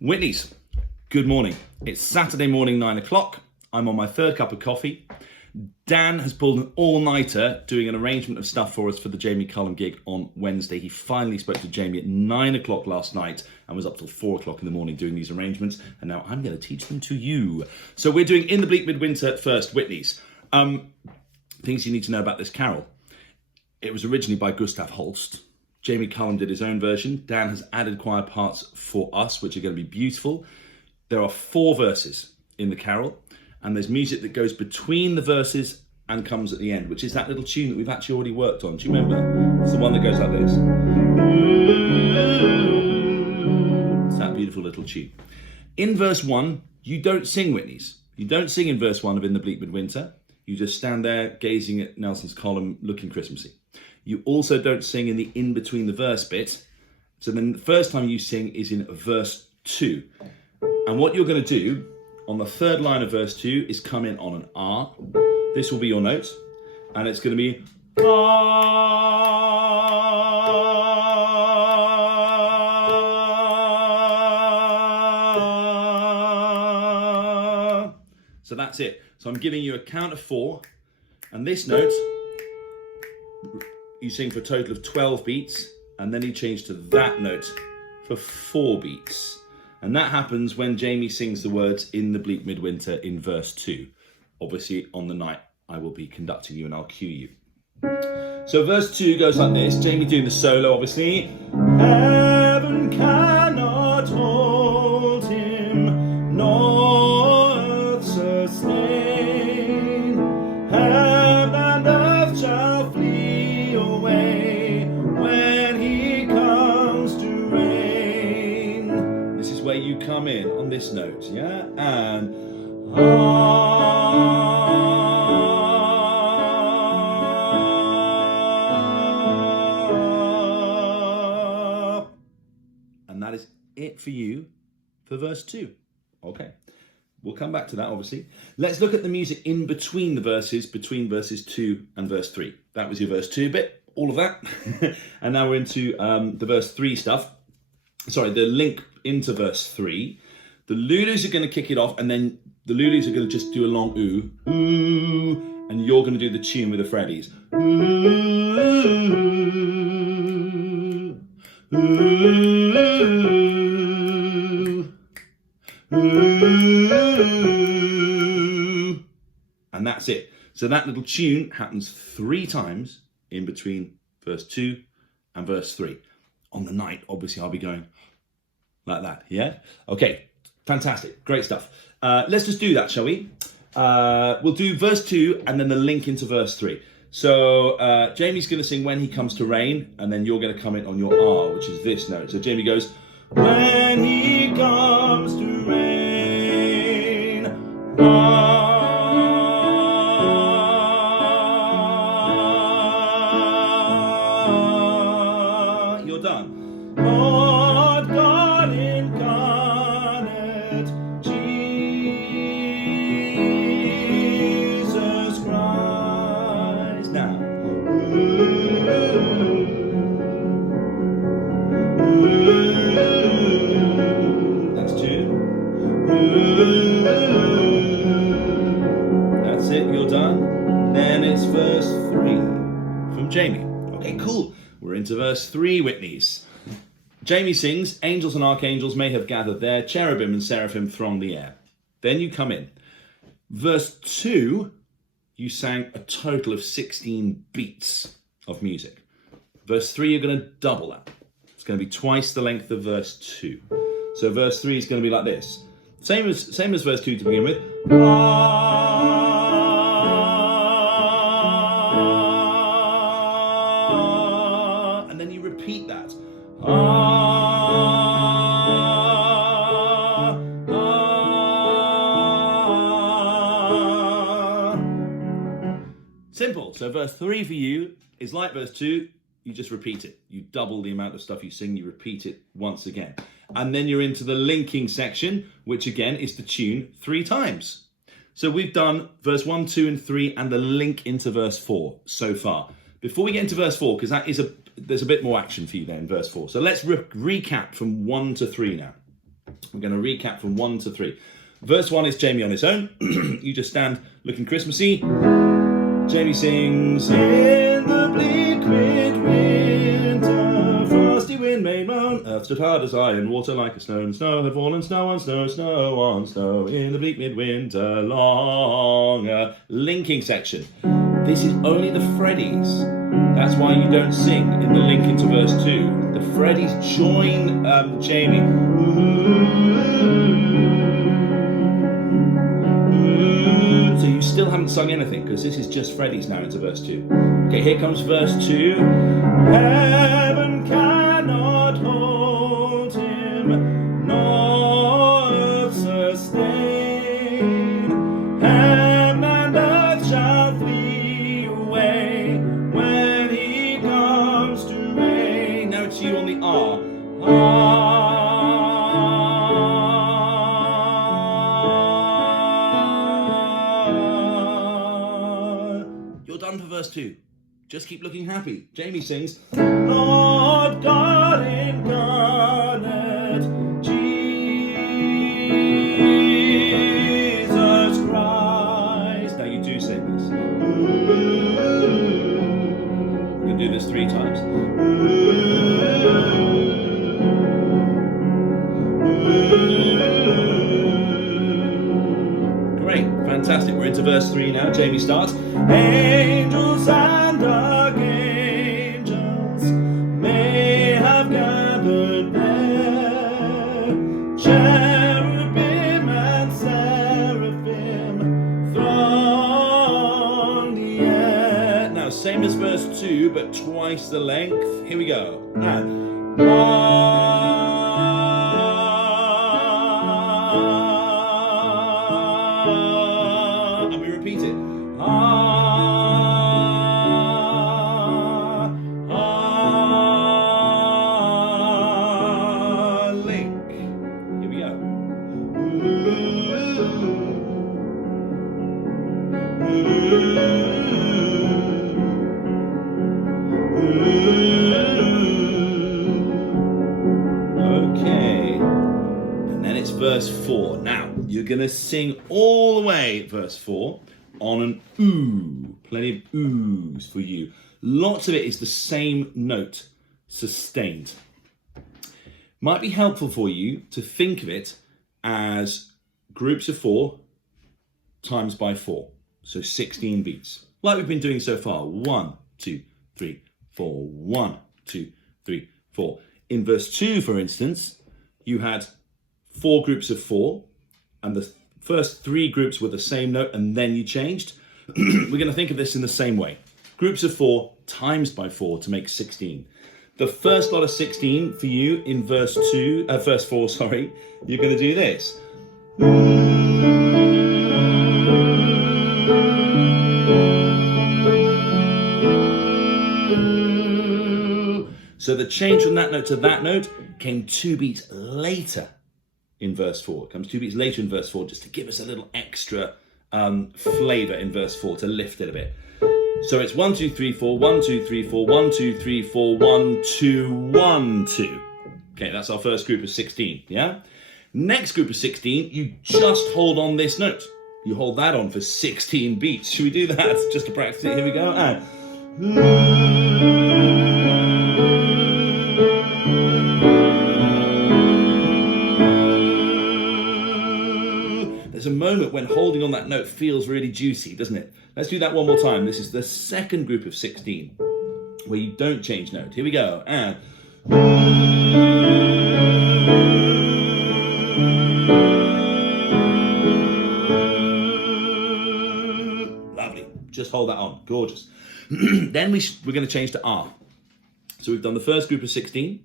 Whitneys, good morning. It's Saturday morning, 9 o'clock. I'm on my third cup of coffee. Dan has pulled an all-nighter doing an arrangement of stuff for us for the Jamie Cullum gig on Wednesday. He finally spoke to Jamie at 9 o'clock last night and was up till 4 o'clock in the morning doing these arrangements. And now I'm going to teach them to you. So we're doing In the Bleak Midwinter first, Whitneys. Things you need to know about this carol. It was originally by Gustav Holst. Jamie Cullum did his own version. Dan has added choir parts for us, which are going to be beautiful. There are 4 verses in the carol, and there's music that goes between the verses and comes at the end, which is that little tune that we've actually already worked on. Do you remember? It's the one that goes like this. It's that beautiful little tune. In verse 1, you don't sing, Whitneys. You don't sing in verse 1 of In the Bleak Midwinter. You just stand there gazing at Nelson's column, looking Christmassy. You also don't sing in the in between the verse bit. So then the first time you sing is in verse 2. And what you're going to do on the third line of verse 2 is come in on an R. This will be your note. And it's going to be R. So that's it. So I'm giving you a count of 4. And this note, you sing for a total of 12 beats, and then you change to that note for 4 beats. And that happens when Jamie sings the words In the Bleak Midwinter in verse 2. Obviously, on the night, I will be conducting you and I'll cue you. So verse 2 goes like this. Jamie doing the solo, obviously. Heaven cannot hold him, nor earth sustain. Heaven and earth shall flee away when he comes to reign. This is where you come in on this note, yeah? And that is it for you for verse 2. Okay. We'll come back to that, obviously. Let's look at the music in between the verses, between verses 2 and verse 3. That was your verse 2 bit, all of that. And now we're into the verse 3 stuff. Sorry, the link into verse 3. The Lulus are going to kick it off, and then the Lulus are going to just do a long ooh, ooh, and you're going to do the tune with the Freddies. Ooh, ooh, ooh, and that's it. So that little tune happens 3 times in between verse 2 and verse 3. On the night, obviously, I'll be going like that, yeah? Okay, fantastic, great stuff. Let's just do that, shall we? We'll do verse 2 and then the link into verse 3. So Jamie's going to sing When He Comes to Reign, and then you're going to come in on your R, which is this note. So Jamie goes, when he comes to reign, you're done. Lord God incarnate, Jesus Christ. Now. That's 2. That's it, you're done. Then it's verse 3 from Jamie. Okay, cool. We're into verse 3, Whitneys. Jamie sings, angels and archangels may have gathered there, cherubim and seraphim throng the air. Then you come in. Verse 2, you sang a total of 16 beats of music. Verse 3, you're going to double that. It's going to be twice the length of verse 2. So verse 3 is going to be like this. Same as verse 2 to begin with. And then you repeat that. Simple. So verse 3 for you is like verse 2. You just repeat it. You double the amount of stuff you sing. You repeat it once again. And then you're into the linking section, which again is the tune 3 times. So we've done verse 1, 2, and 3, and the link into verse 4 so far. Before we get into verse 4, because there's a bit more action for you there in verse 4. So let's recap from 1 to 3 now. We're going to recap from 1 to 3. Verse 1 is Jamie on his own. You just stand looking Christmassy. Jamie sings, in the bleak midwinter, frosty wind made moan, earth stood hard as iron, water like a stone, snow had fallen, snow on snow, snow on snow, in the bleak midwinter long. Linking section. This is only the Freddies. That's why you don't sing in the link into verse 2. The Freddies join Jamie. So you still haven't sung anything, because this is just Freddy's now into verse 2. Okay, here comes verse 2. Heaven cannot hold him, nor earth sustain. Heaven and earth shall flee away when he comes to reign. Now it's you on the R. Done for verse 2. Just keep looking happy. Jamie sings, Lord God incarnate, Jesus Christ. Now you do sing this. We're going to do this 3 times. Great, fantastic. We're into verse 3 now. Jamie starts. Angels and archangels may have gathered there, cherubim and seraphim throng the air. Now, same as verse 2, but twice the length. Here we go. And we repeat it. Link. Here we go. Okay. And then it's verse 4. Now, you're going to sing all the way, verse 4, on an ooh. Plenty of oohs for you. Lots of it is the same note, sustained. Might be helpful for you to think of it as groups of 4 times by 4. So 16 beats. Like we've been doing so far. 1, 2, 3, 4. 1, 2, 3, 4. In verse 2, for instance, you had 4 groups of 4, and the first 3 groups were the same note, and then you changed. We're going to think of this in the same way. Groups of 4 times by 4 to make 16. The first lot of 16 for you in verse 4, you're going to do this. So the change from that note to that note came 2 beats later in verse 4. It comes 2 beats later in verse 4 just to give us a little extra flavour in verse 4 to lift it a bit. So it's 1, 2, 3, 4, 1, 2, 3, 4, 1, 2, 3, 4, 1, 2, 1, 2. Okay, that's our first group of 16, yeah? Next group of 16, you just hold on this note. You hold that on for 16 beats. Should we do that just to practice it? Here we go. There's a moment when holding on that note feels really juicy, doesn't it? Let's do that one more time. This is the second group of 16 where you don't change note. Here we go. Lovely. Just hold that on. Gorgeous. Then we're going to change to R. So we've done the first group of 16.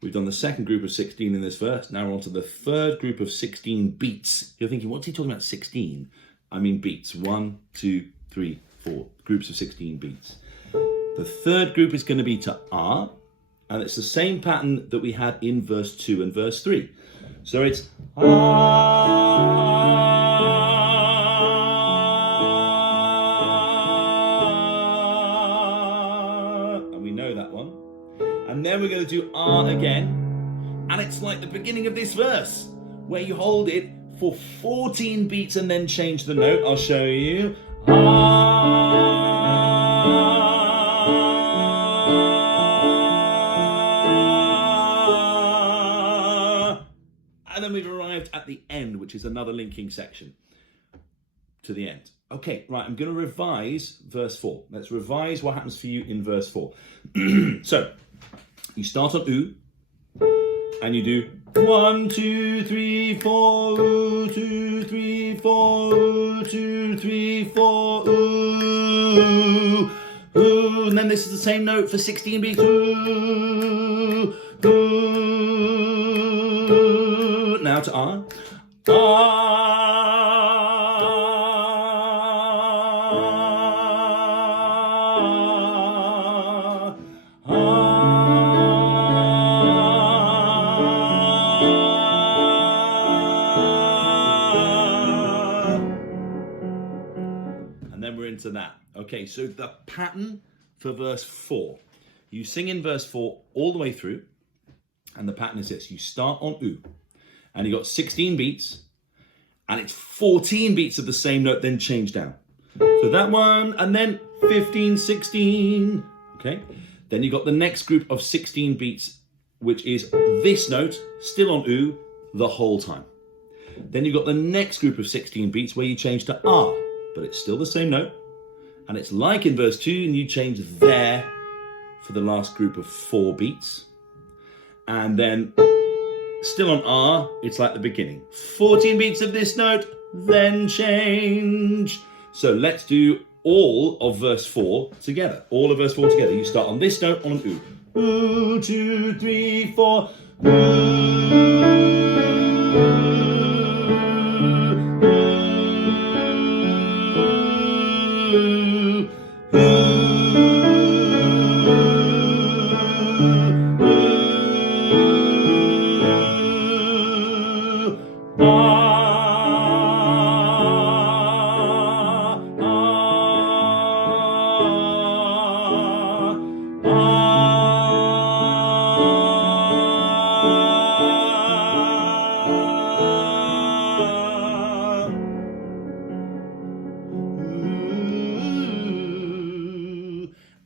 We've done the second group of 16 in this verse. Now we're on to the third group of 16 beats. You're thinking, what's he talking about 16? I mean beats. 1, 2, 3, 4. Groups of 16 beats. The third group is going to be to R. And it's the same pattern that we had in verse 2 and verse 3. So it's and we know that one. And then we're going to do R again. And it's That's like the beginning of this verse, where you hold it for 14 beats and then change the note. I'll show you. And then we've arrived at the end, which is another linking section to the end. Okay, right, I'm going to revise verse 4. Let's revise what happens for you in verse 4. So, you start on oo, and you do 1, 2, 3, 4, oo, 2, 3, 4, oo, 2, 3, 4, oo, oo, and then this is the same note for 16 beats. Ooh, ooh. Now to R. And then we're into that. Okay, so the pattern for verse 4. You sing in verse 4 all the way through, and the pattern is this. You start on oo, and you got 16 beats, and it's 14 beats of the same note, then change down. So that one, and then 15, 16, okay? Then you got the next group of 16 beats, which is this note, still on oo, the whole time. Then you've got the next group of 16 beats where you change to R, but it's still the same note. And it's like in verse 2, and you change there for the last group of 4 beats. And then still on R, it's like the beginning. 14 beats of this note, then change. So let's do all of verse 4 together. All of verse 4 together. You start on this note, on oo. Oo, 2, 3, 4.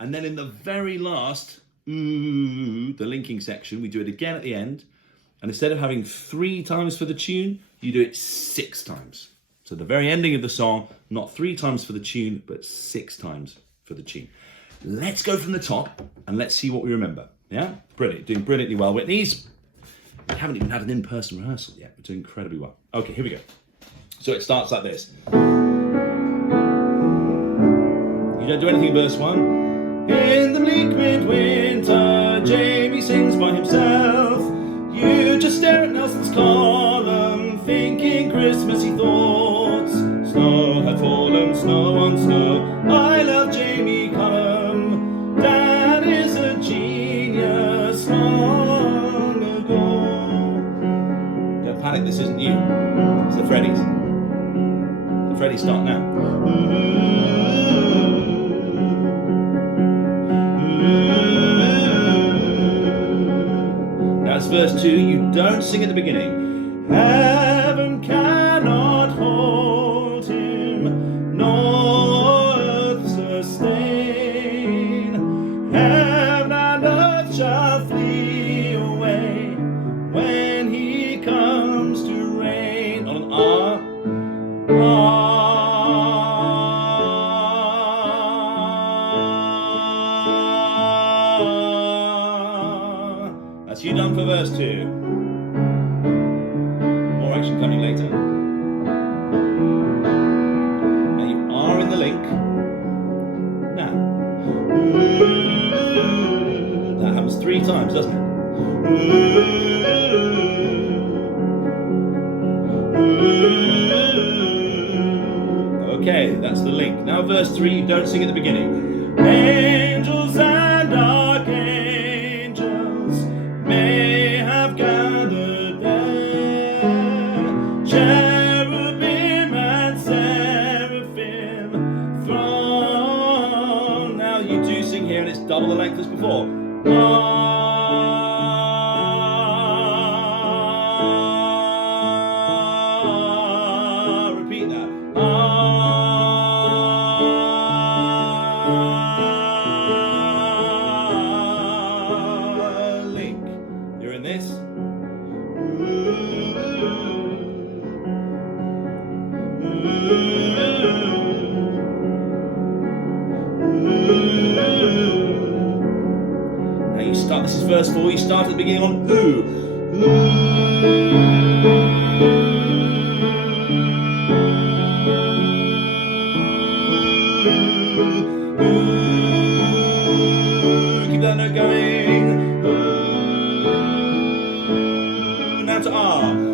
And then in the very last, ooh, the linking section, we do it again at the end. And instead of having 3 times for the tune, you do it 6 times. So the very ending of the song, not 3 times for the tune, but 6 times for the tune. Let's go from the top and let's see what we remember. Yeah? Brilliant. Doing brilliantly well, Whitneys. We haven't even had an in-person rehearsal yet. We're doing incredibly well. Okay, here we go. So it starts like this. You don't do anything in verse 1. In the bleak midwinter, Jamie sings by himself. You just stare at Nelson's column, thinking Christmassy thoughts. Snow had fallen, snow on snow. I love Jamie Cullum. Dad is a genius long ago. Don't panic, this isn't you. It's the Freddies. The Freddies start now. That's verse 2. You don't sing at the beginning. Heaven cannot hold him, nor earth sustain. Heaven and earth shall flee away when he comes to reign. On an R. That's you done for verse 2. More action coming later. Now you are in the link. Now. That happens 3 times, doesn't it? Okay, that's the link. Now verse 3, you don't sing at the beginning. Angels and archangels may have gathered there, cherubim and seraphim throng. Now you do sing here, and it's double the length as before. verse 4, you start at the beginning on ooh. Keep that note going. Now to R.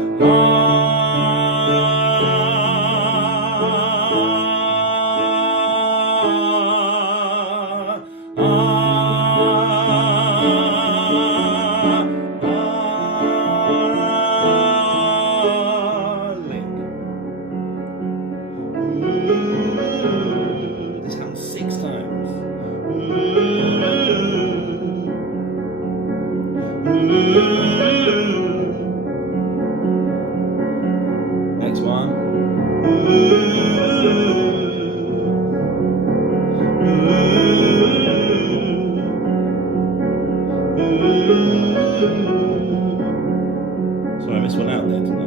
This happens 6 times. Next one. Sorry, I missed one out there, didn't I?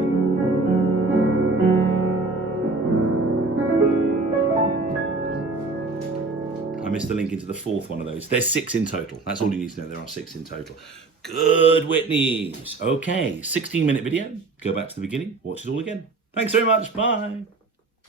I missed the link into the 4th one of those. There's 6 in total. That's all you need to know. There are 6 in total. Good, Whitneys. Okay, 16-minute video. Go back to the beginning. Watch it all again. Thanks very much. Bye.